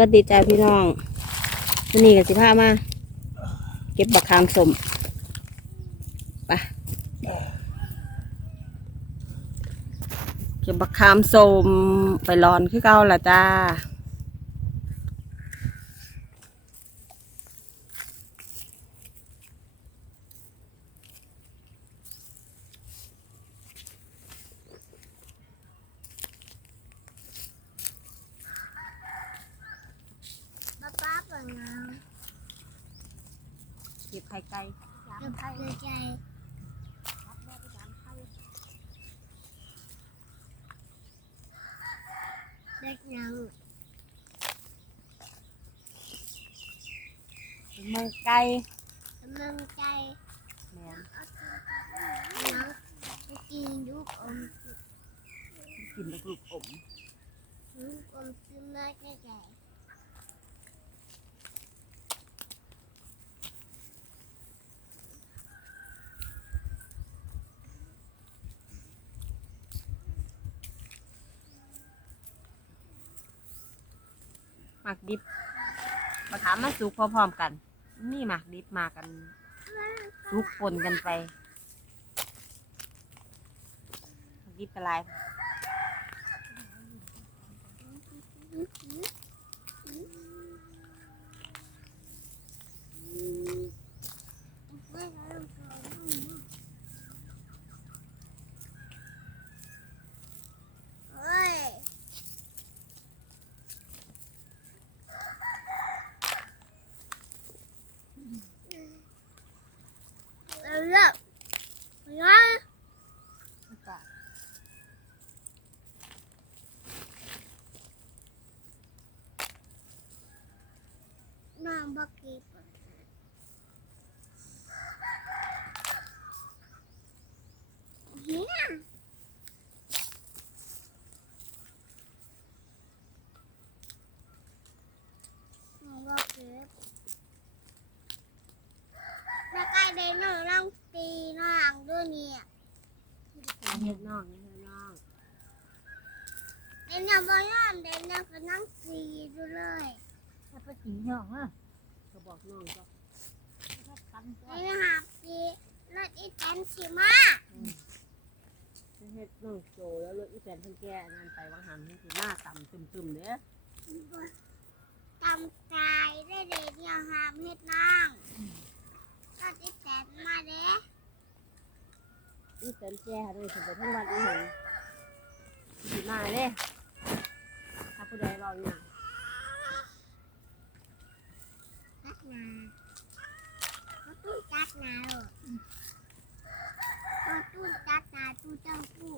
วัสดีจ้าพี่น้องวันนี้กับสิพามา เก็บบักคามสมไปเก็บบักคามสมไปรอนคือเก่าละจ้า ป้าป้าเปิดงาน เก็บไข่ไก่ เดี๋ยวพาเดินใจเด็กยังมืองไก่กำลังใจแม่นน้องกินลูกอมกินลูกลูกอมลูกอมซื้อมาแก่ มักดิบมาถามมาสุกพร้อมๆกัน นี่หมักดิบมากันสุกปนกันไปดิบอะไรย เฮ้ย เอาเลิกเอา น้องบอกกีบเฮียน้องบอกกีบแล้วก็เดินน้องน้องตีน้องด้วยเนี่ย เฮ็ดน้องเฮ็ดน้องเดินน้องบอกน้องเดินน้องก็นั่งตีด้วยเลยถ้าไปกินหยองอะก็บอกน้องก็ถ้าทำก็เดินหาตีรถอีแตนชิมาเฮ็ดน้องโจแล้วรถอีแตนเพิ่นแก่นนั้นไปวางหันเพิ่นสิมาต่ำตึมๆเด้อทำใจได้เด็กเนี่ยหามเฮ็ดน้องรถอีแตนมาเด้อ แตนแก่เลยสิไปทั้งวันอีหยังสิมาเด้ถ้าผู้ใดเว้าหยังจัดนาเขาตู้จัดนาเหรอเขาตู้จัดนาตู้เจ้าผู้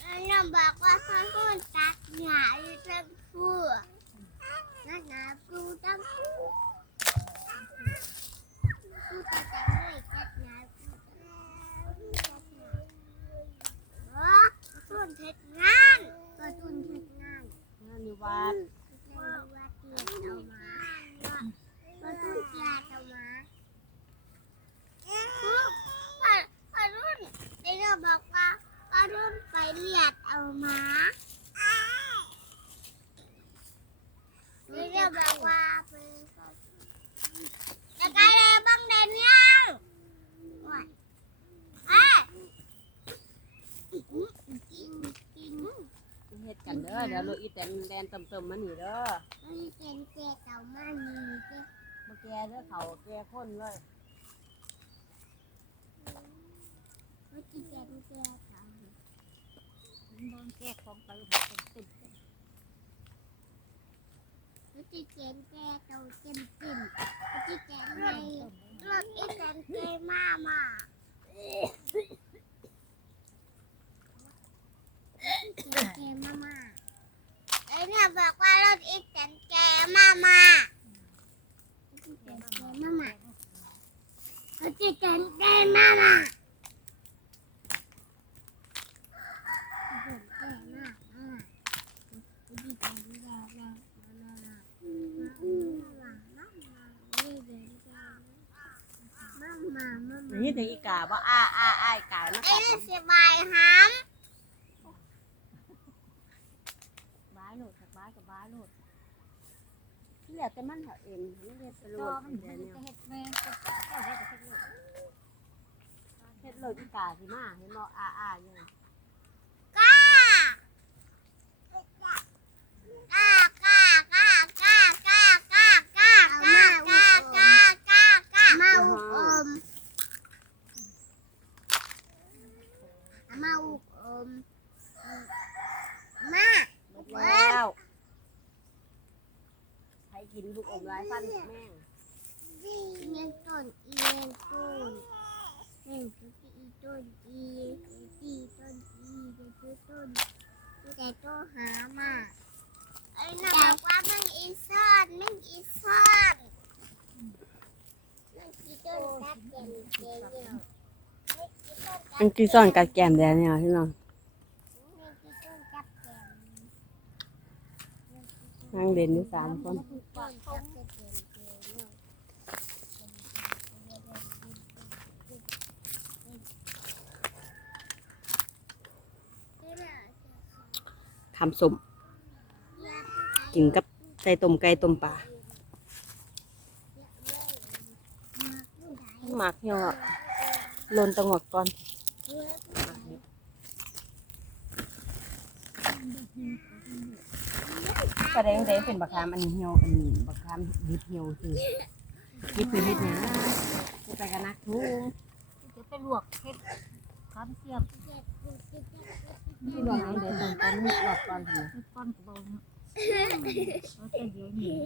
แล้วน้องบอกว่าเขาตู้จัดนาอยู่เจ้าผู้จัดนาตู้เจ้าผู้ตู้จัดนาเลยจัดนาตู้จัดนาเออตู้เฮ็ดงาน ก็ตู้เฮ็ดงานงานอยู่วัดว่าว่าเตียเอามาว่าตู้เตียเอามาป้ารุ่นไอ้เราบอกว่าปารุ่นไปเลียดเอามาไอ้เราบอกว่าไปจะไกลเลยบ้างเดินยังว่าเอ้ย เฮ็ดกันเด้อเดี๋ยวรถอีแต นแดนตึมๆมานี่เด้อมันเป็นเจ๊เก่ามานี่เจ๊บ่แก่เด้อเขาแก่คนเลยมันกินแกงเจ๊เก่าบางแก้ของไปเป็นติดมันกินแกงเจ๊เก่าเต็มเต็มมันกินแกงในรถอีแกงเจ๊มามาแกงเจ๊มามา ไอ้เนี่ยบอกว่ารถอีแกงเจ๊มามาแกงเจ๊มามามันกินแกงเจ๊มามาอันนี้ถึงอีกาบ่อ้าอ้าอ้ายกายมาไอ้กัดนี่สบายหามบ้ายโหลดจากบ้ายกับบ้ายโหล เหลือแต่มันเหาเองมันเฮ็ดสจโลอดมันเดี๋มัยวนนี้จะเฮ็ดแม่ก็เจ้าได้ก็เฮ็ดลูกเฮ็ดโลดอีกาสิมาเห็นบ่อ้าๆอยู่ก้ากล้า กินลูกอมลายฟันแม่งเมียนต้นอีเมียนต้นเมียนอีต้นอีอีต้นอีเด็กต้นแต่ต้นหามาไอ้น่ะบอกว่ามึงอีซ่อนมึงอีซ่อนมึงอีต้นตัดเก่งเก่งเดียวอันคือซ่อนกัดแกมแดนเนี่ยพี่น้องมึงอีต้นจับแก่นั่งเล่นอยู่สามคน ต้นจับเก่งเก่งเดียว ทำสมกินกับใส่ต้มไก่ต้มปลาหมักเหี่ยวอะลนตังหวดก่อนกระเด้งเด้งเป็นบักคามอันนี้เหี่ยวอันนี้บักคามดิบเหี่ยวคือดิบคือเฮ็ดหยังจะไปกันนักทุ่งจะไปลวกเฮ็ดข้ามเสียบ พี่น้องเดี๋ยวตอนตอนนี้หลับก่อนเถอะก้อนกระเบาเนาะเอาแต่เดี๋ยวนี้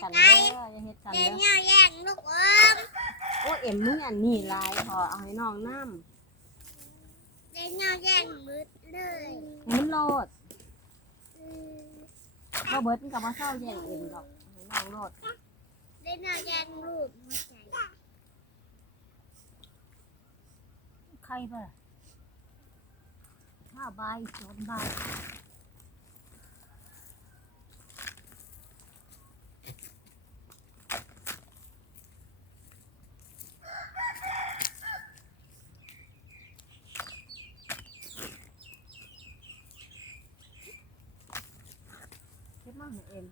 เดินเด้ออย่าเฮ็ดกันเด้อ เนี่ยแย่งลูกอมโอ้เอ็มมึงอันนี้ลายพอเอาให้น้องน้ำเดี๋ยวเนี่ยแย่งมืดเลยให้มันโลดอืมบ่เบิดมันกับว่าเศร้าแย่งเอ็มดอกให้น้องโลดเดี๋ยวเนี่ยแย่งลูกหัวใจใครบ่ล่ะห้าใบสองใบ นี่เอง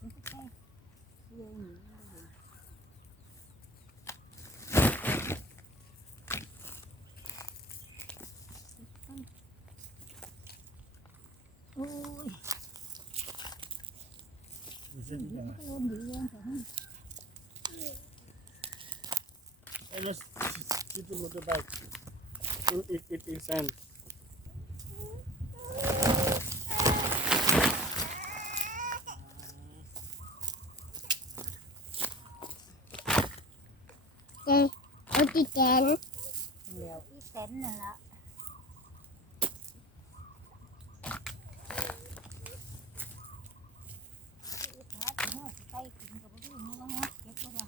มันก็ไปเยอะอยู่โอ้ยมันก็โดนดีเรื่องของ I just keep a little bit. It, it, it is sand. แกนเดียวอีเต็นนั่นล่ะอีขาสิเฮาสิไปกินกับบ่รู้เนาะว่าเก็บบ่ล่ะ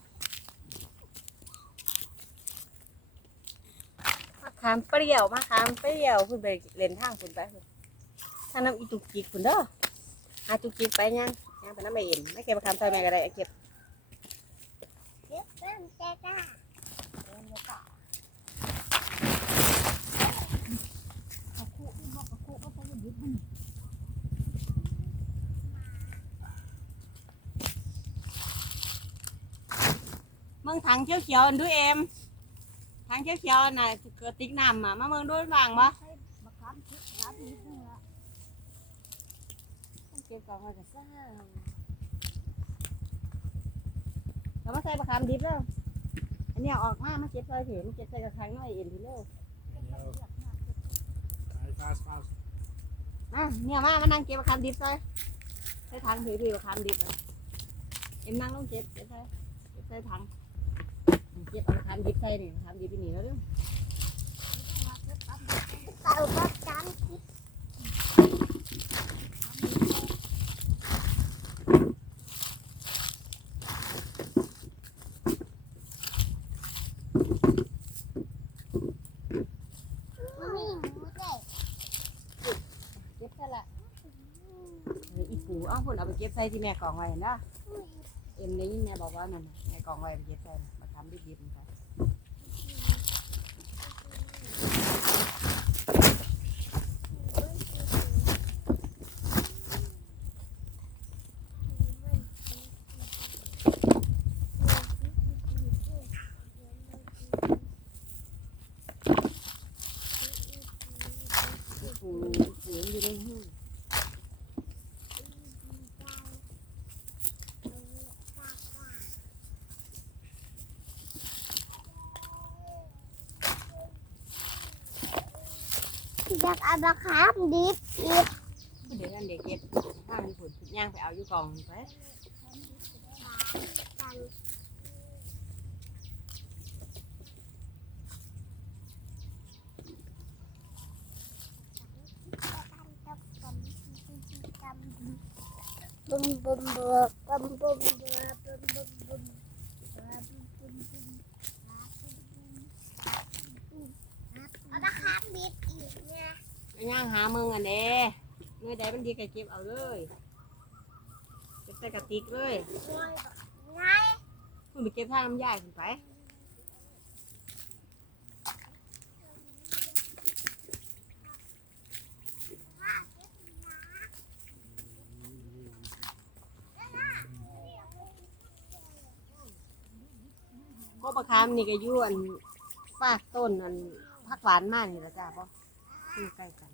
มะขามเปรี้ยวมะขามเปรี้ยวคุณไปเล่นทางคุณไปพุ่นทางน้ำอีตุกจิกคุณเด้อหาจุกจิกไปยังยังไปน้ำไม่เอ็มไม่เก็บมะขามใส่แม่ก็ได้เอาเก็บเดี๋ยวเริ่มแจ๊ก้าเอาคู่ มึงถังเขียวๆอันด้วยเอ็มถังเขียวๆอันน่ะเกิดติ๊กน้ำอะมาเมืองด้วยวางบ่เก็าะซ่าแมาใส่ประคามดิบแล้ว อันเนี้ยออกมามาเก็บใส่เถอะมาเก็บใส่กระถางน้อยเอ็นทีเร็ว I fast, fast. อะเนี่ยมามานั่งเก็บมะขามดิบใส่ใส่ถังถือถือมะขามดิบอะเอ็มนั่งลงเก็บเก็บใส่เก็บใส่ถังเก็บเอามะขามดิบใส่นี่มะขามดิบไปหนีแล้วเด้อเต่าก็จำคิด คุณเอาไปเก็บใส่ที่แม่กองไว้นะเอ็มได้ยินแม่บอกว่านั่นน่ะแม่กองไว้ไปเก็บใส่มาทำดิบๆไป ฝูงฝูงอยู่ในห้อง อยากเอามาครับดิบดิบเดี๋ยวกันเด็กเก็บข้างผุดย่างไปเอาอยู่กองไปกันบุมบุมบุมบุมบุมบุมบุมบุมบุมบุมเอามาครับดิบอีกเนี่ย ไปย่างหามึงอันเด้เมื่อใดมันดีก็เก็บเอาเลยเก็บใส่กระติกเลยคุณไปเก็บทางน้ำยายขึ้นไปก็ประคามนี่ก็ยู่นฟากต้นอันผักหวานมากนี่ละจ้าป่ะ อยู่ใกล้กัน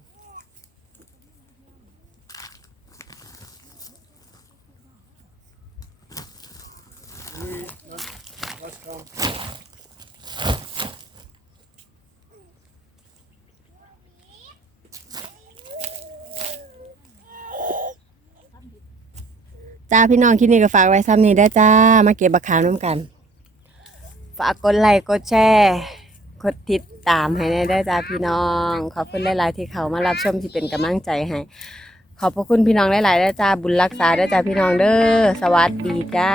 จ้าพี่น้องคลิปนี้ก็ฝากไว้ซ้ำนี้ได้จ้า มาเก็บบักขามน้ำกัน ฝากกดไลค์กดแชร์ กดติดตามให้ได้ด้จ้าพี่น้อง ขอบคุณหลาย ๆ ที่เขามารับชมที่เป็นกำลังใจให้ ขอบพระคุณพี่น้องหลายๆได้จ้าบุญรักษาได้จ้าพี่น้องเด้อ สวัสดีจ้า